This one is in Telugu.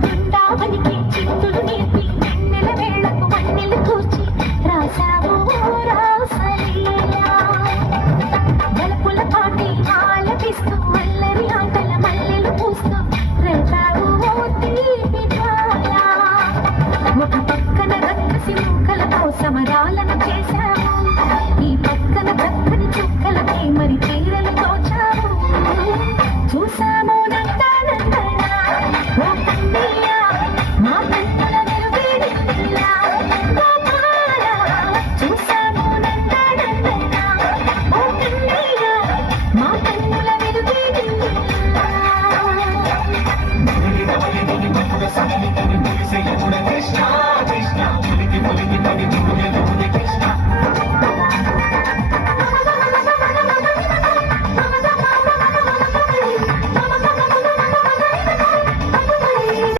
బృందావనికి చిత్తులు నేర్పి వెన్నెల వేళకు వన్నెలు కూర్చి రాసావు రాసలీలా గలపుల పాటి ఆలపిస్తూ అల్లరి ఆటల మల్లెలు పూస్తూ రేపావు తీపి జ్వాల ఒక పక్కన రక్కసి మూకలతో సమరాలను చేశావు ఈ పక్కన చక్కని చుక్కలకి మరి తీరలు తోచావు చూసాము నందనందన ఓ కన్నయ్య మా కన్నుల వెలువేడిలా గోపాల చూసాము నందనందన ఓ కన్నయ్య మా కన్నుల వెలువేడిలా మురళి రమణి ముని మధుర సన్నిధిని మురిసె యమున కృష్ణ